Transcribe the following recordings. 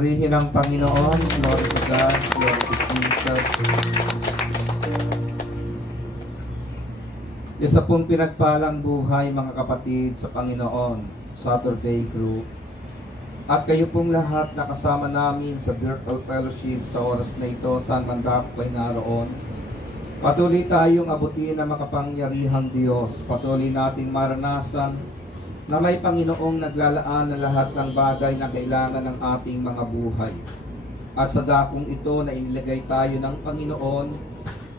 Purihin ang Panginoon. Glory to God. Glory to Jesus. Isa pong pinagpalang buhay mga kapatid sa Panginoon, Saturday Group. At kayo pong lahat nakasama namin sa virtual fellowship sa oras na ito, saan man dapat ay naroon. Patuloy tayong abutin ng makapangyarihang Diyos. Patuloy nating maranasan na may Panginoong naglalaan ng lahat ng bagay na kailangan ng ating mga buhay. At sa dakong ito na inilagay tayo ng Panginoon,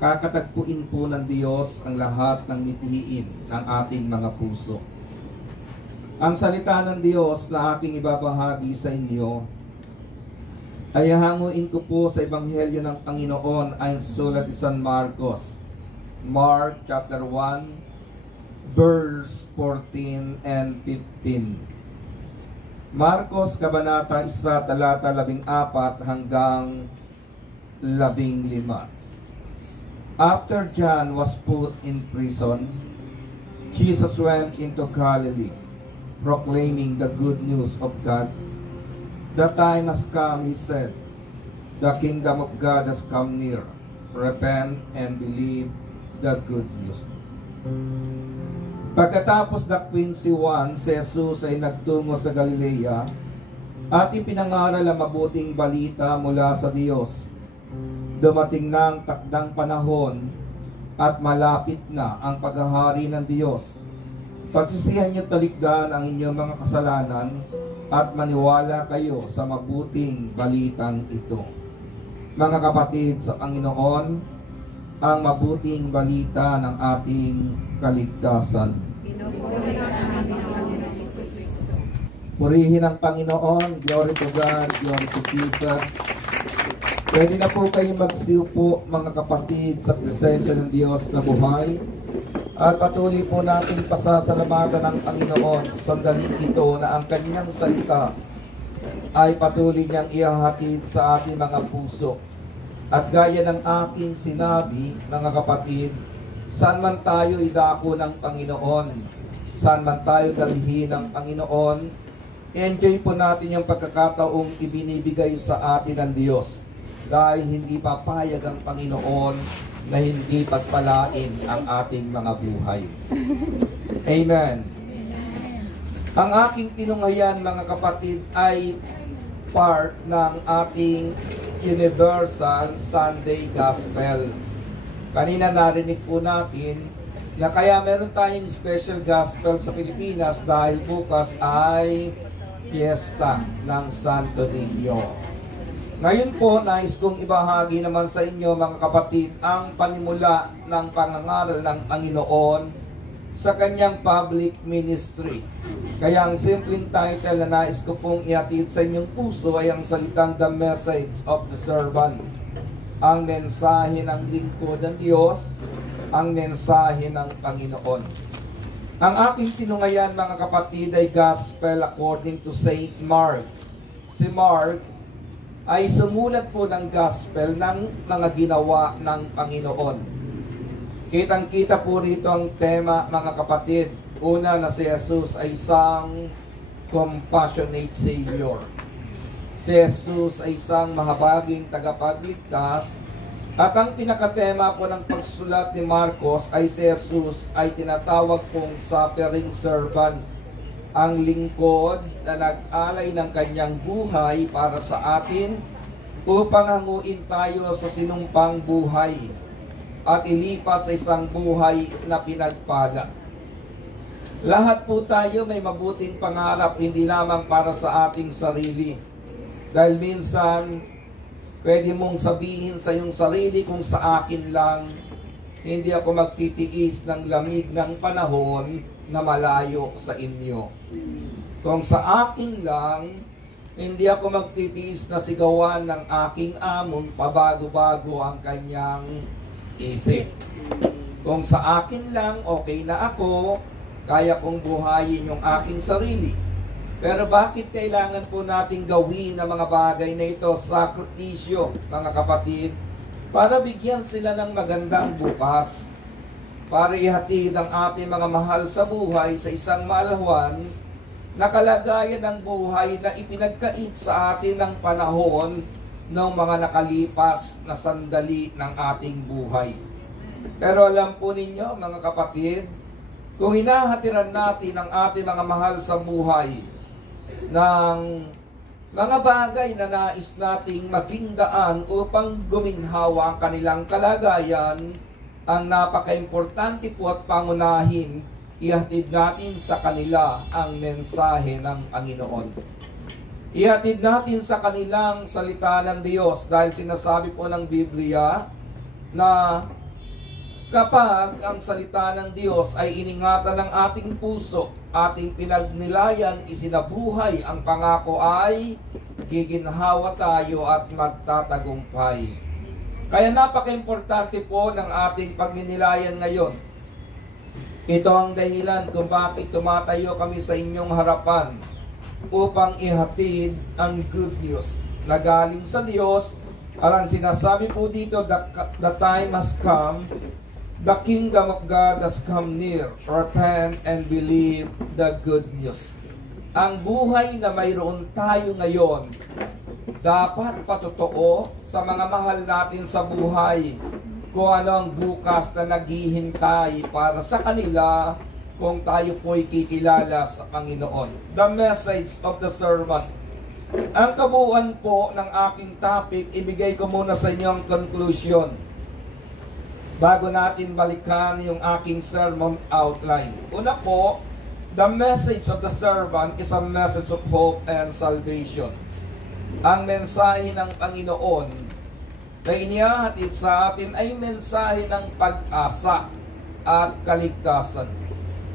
kakatagpuin po ng Diyos ang lahat ng mithiin ng ating mga puso. Ang salita ng Diyos na aking ibabahagi sa inyo ay hanguin ko po sa Ebanghelyo ng Panginoon ayon sa sulat ni San Marcos. Mark chapter 1 verse 14 and 15. Marcos kabanata 1 talata 14 hanggang 15. After John was put in prison, Jesus went into Galilee, proclaiming the good news of God. The time has come, he said. The kingdom of God has come near. Repent and believe the good news. Pagkatapos dakpin si Juan, si Jesus ay nagtungo sa Galilea at ipinangaral ang mabuting balita mula sa Diyos. Dumating na ang takdang panahon at malapit na ang paghahari ng Diyos. Pagsisihan niyo talikdan ang inyong mga kasalanan at maniwala kayo sa mabuting balitang ito. Mga kapatid sa Panginoon, ang mabuting balita ng ating kaligtasan. Purihin ang Panginoon. Glory to God. Glory to Jesus. Pwede na po kayong magsiupo mga kapatid sa presensya ng Diyos na buhay. At patuloy po natin pasasalamatan ng Panginoon sa sandaling ito na ang kanyang salita ay patuloy niyang ihahatid sa ating mga puso. At gaya ng aking sinabi, mga kapatid, saan man tayo idako ng Panginoon, saan man tayo dalhin ng Panginoon, enjoy po natin yung pagkakataong ibinibigay sa atin ng Diyos. Dahil hindi papayag ang Panginoon na hindi pagpalain ang ating mga buhay. Amen. Ang aking tinunghayan, mga kapatid, ay part ng ating Universal Sunday Gospel. Kanina narinig po natin na kaya meron tayong special gospel sa Pilipinas dahil bukas ay Fiesta ng Santo Niño. Ngayon po, nais kong ibahagi naman sa inyo mga kapatid ang panimula ng pangangaral ng Panginoon sa kanyang public ministry. Kaya ang simpleng title na nais ko pong ihatid sa inyong puso ay ang salitang The Message of the Servant. Ang mensahe ng lingkod ng Diyos, ang mensahe ng Panginoon. Ang aking tinunghayan mga kapatid ay Gospel according to Saint Mark. Si Mark ay sumulat po ng Gospel ng mga ginawa ng Panginoon. Kitang-kita po rito ang tema mga kapatid. Una na si Jesus ay isang compassionate Savior. Si Jesus ay isang mahabaging tagapagligtas. At ang pinakatema po ng pagsulat ni Marcos ay si Jesus ay tinatawag pong suffering servant. Ang lingkod na nag-alay ng kanyang buhay para sa atin upang hanguin tayo sa sinumpang buhay at ilipat sa isang buhay na pinagpala. Lahat po tayo may mabuting pangarap, hindi lamang para sa ating sarili. Dahil minsan, pwede mong sabihin sa iyong sarili kung sa akin lang, hindi ako magtitiis ng lamig ng panahon na malayo sa inyo. Kung sa akin lang, hindi ako magtitiis na sigawan ng aking amon pabago-bago ang kanyang isip. Kung sa akin lang, okay na ako, kaya kong buhayin yung aking sarili. Pero bakit kailangan po natin gawin ang mga bagay na ito, sakripisyo, mga kapatid, para bigyan sila ng magandang bukas, para ihatid ang ating mga mahal sa buhay sa isang maalawan na kalagayan ng buhay na ipinagkait sa atin ng panahon ng mga nakalipas na sandali ng ating buhay. Pero alam po ninyo, mga kapatid, kung hinahatiran natin ang ating mga mahal sa buhay ng mga bagay na nais nating maging daan upang guminhawa ang kanilang kalagayan, ang napaka-importante po at pangunahin, ihatid natin sa kanila ang mensahe ng Panginoon. Ihatid natin sa kanilang salita ng Diyos dahil sinasabi po ng Biblia na kapag ang salita ng Diyos ay iningatan ng ating puso, ating pinagnilayan, isinabuhay, ang pangako ay giginhawa tayo at magtatagumpay. Kaya napaka-importante po ng ating pagninilayan ngayon. Ito ang dahilan kung bakit tumatayo kami sa inyong harapan upang ihatid ang good news na galing sa Diyos. Parang sinasabi po dito, the time has come, the kingdom of God has come near. Repent and believe the good news. Ang buhay na mayroon tayo ngayon, dapat patotoo sa mga mahal natin sa buhay kung ano ang bukas na naghihintay para sa kanila kung tayo po'y kikilala sa Panginoon. The message of the sermon. Ang kabuuan po ng aking topic, ibigay ko muna sa inyo ang conclusion bago natin balikan yung aking sermon outline. Una po, the message of the servant is a message of hope and salvation. Ang mensahe ng Panginoon na inihahatid sa atin ay mensahe ng pag-asa at kaligtasan.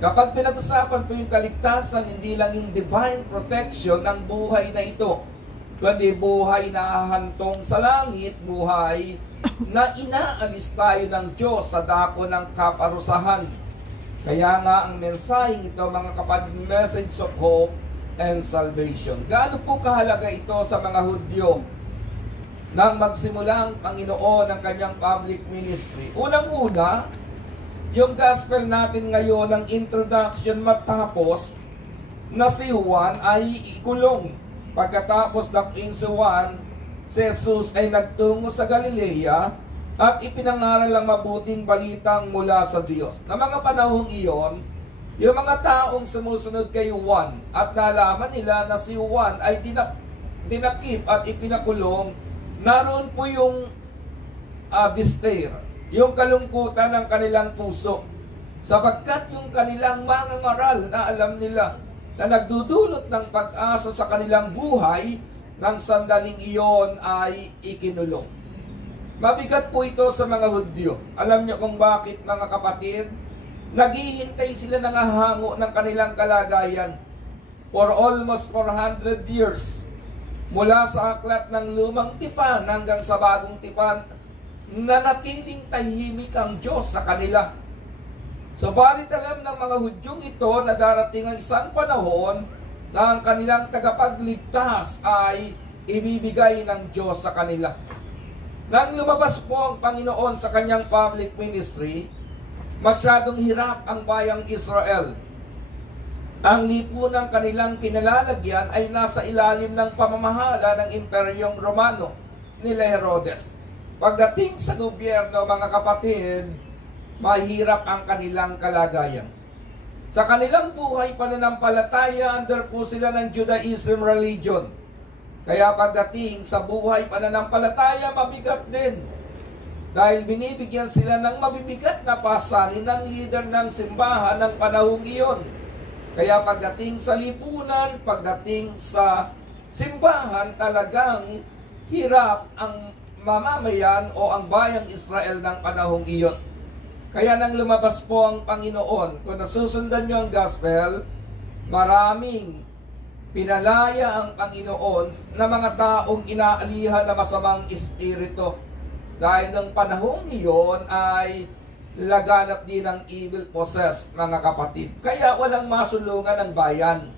Kapag pinag-usapan po yung kaligtasan, hindi lang yung divine protection ng buhay na ito, kundi buhay na hahantong sa langit, buhay na inaalis tayo ng Diyos sa dako ng kaparusahan. Kaya nga ang mensaheng ito, mga kapatid, message of hope and salvation. Gaano po kahalaga ito sa mga Hudyo nang magsimula ang Panginoon ng kanyang public ministry? Unang-una, yung gospel natin ngayon, ang introduction matapos na si Juan ay ikulong. Pagkatapos ng si Juan, si Jesus ay nagtungo sa Galilea at ipinangaral ang mabuting balitang mula sa Diyos. Na mga panahong iyon, yung mga taong sumusunod kay Juan at nalaman nila na si Juan ay dinakip at ipinakulong, naroon po yung despair, yung kalungkutan ng kanilang puso. Sapagkat yung kanilang mga ngaral na alam nila na nagdudulot ng pag-asa sa kanilang buhay, ng sandaling iyon ay ikinulong. Mabigat po ito sa mga Hudyo. Alam niyo kung bakit, mga kapatid? Naghihintay sila ng hango ng kanilang kalagayan for almost 400 years. Mula sa aklat ng lumang tipan hanggang sa bagong tipan, nanatiling tahimik ang Diyos sa kanila. Subalit alam ng mga Hudyong ito na darating ang isang panahon na ang kanilang tagapagligtas ay ibibigay ng Diyos sa kanila. Nang lumabas po ang Panginoon sa kanyang public ministry, masyadong hirap ang bayang Israel. Ang lipunang kanilang kinalalagyan ay nasa ilalim ng pamamahala ng Imperyong Romano nila Herodes. Pagdating sa gobyerno, mga kapatid, mahirap ang kanilang kalagayan. Sa kanilang buhay pananampalataya, under po sila ng Judaism religion. Kaya pagdating sa buhay pananampalataya, mabigat din. Dahil binibigyan sila ng mabibigat na pasanin ng leader ng simbahan ng panahong iyon. Kaya pagdating sa lipunan, pagdating sa simbahan, talagang hirap ang mamamayan o ang bayang Israel ng panahong iyon. Kaya nang lumabas po ang Panginoon, kung nasusundan nyo ang gospel, maraming pinalaya ang Panginoon na mga taong inaalihan na masamang espiritu. Dahil ng panahong iyon ay laganap din ng evil possessed, mga kapatid. Kaya walang masulungan ng bayan.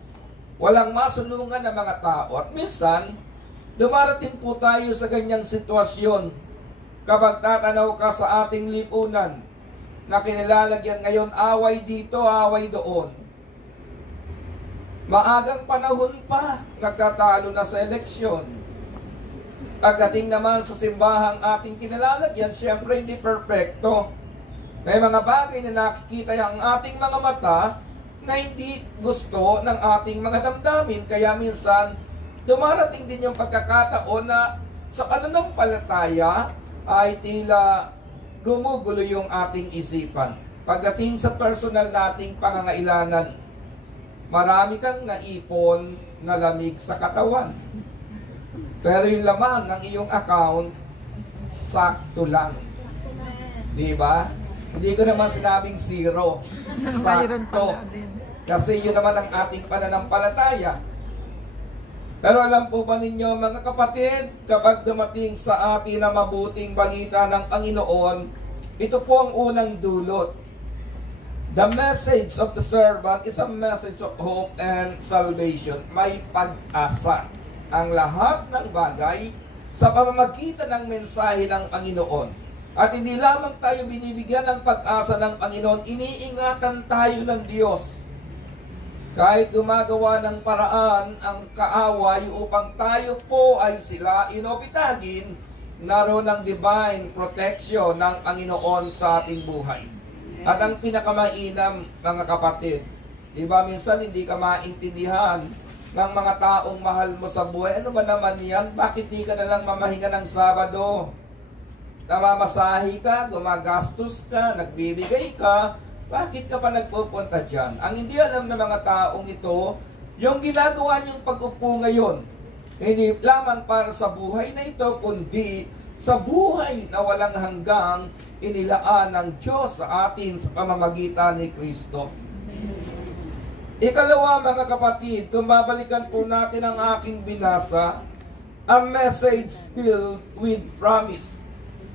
Walang masulungan ng mga tao. At minsan, dumarating po tayo sa ganyang sitwasyon kapag tatanaw ka sa ating lipunan na kinilalagyan ngayon away dito, away doon. Maagang panahon pa, nagtatalo na sa eleksyon. Pagdating naman sa simbahang ating kinalalagyan, siyempre hindi perfecto. May mga bagay na nakikita ang ating mga mata na hindi gusto ng ating mga damdamin. Kaya minsan, dumarating din yung pagkakataon na sa pananampalataya ay tila gumugulo yung ating isipan. Pagdating sa personal nating pangangailangan, marami kang naipon na lamig sa katawan. Pero yung laman ng iyong account, sakto lang. Di ba? Hindi ko naman sinabing zero. Sakto. Kasi yun naman ang ating pananampalataya. Pero alam po ba ninyo mga kapatid, kapag dumating sa atin na mabuting balita ng Panginoon, ito po ang unang dulot. The message of the servant is a message of hope and salvation. May pag-asa. Ang lahat ng bagay sa pamamagitan ng mensahe ng Panginoon. At hindi lamang tayo binibigyan ng pag-asa ng Panginoon, iniingatan tayo ng Diyos. Kahit gumagawa ng paraan ang kaaway upang tayo po ay sila inopitagin, naroon ang divine protection ng Panginoon sa ating buhay. At ang pinakamainam, mga kapatid, di ba minsan hindi ka maintindihan ng mga taong mahal mo sa buhay. Ano ba naman yan? Bakit di ka nalang mamahinga ng Sabado? Namamasahi ka, gumagastos ka, nagbibigay ka, bakit ka pa nagpupunta dyan? Ang hindi alam ng mga taong ito, yung ginagawa niyong pag-upo ngayon, hindi lamang para sa buhay na ito, kundi sa buhay na walang hanggang inilaan ng Diyos sa atin sa pamamagitan ni Kristo. Ikalawa, mga kapatid, kung babalikan po natin ang aking binasa, a message filled with promise,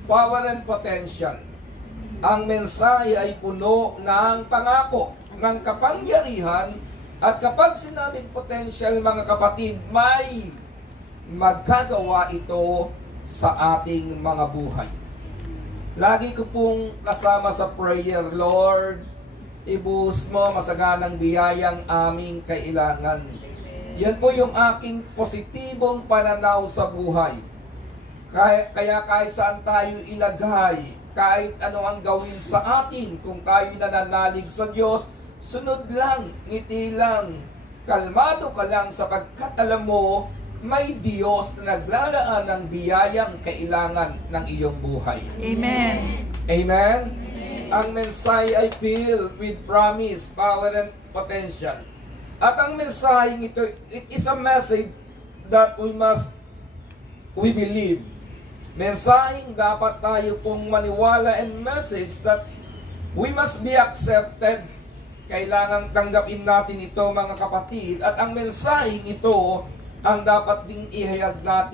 power and potential. Ang mensahe ay puno ng pangako, ng kapangyarihan, at kapag sinabing potential, mga kapatid, may magkagawa ito sa ating mga buhay. Lagi ko pong kasama sa prayer, Lord, ibuhos mo masaganang biyayang aming kailangan. Yan po yung aking positibong pananaw sa buhay. Kaya kahit saan tayo ilagay, kahit ano ang gawin sa atin, kung tayo nananalig sa Diyos, sunod lang, ngiti lang, kalmado ka lang sapagkat alam mo, may Diyos na naglalaan ng biyayang kailangan ng iyong buhay. Amen. Amen? Ang mensahe ay filled with promise, power, and potential. At ang mensahe ito, it is a message that we believe. Mensaheng dapat tayo pong maniwala, and message that we must be accepted. Kailangang tanggapin natin ito, mga kapatid. At ang mensaheng ito, ang dapat ding ihayag natin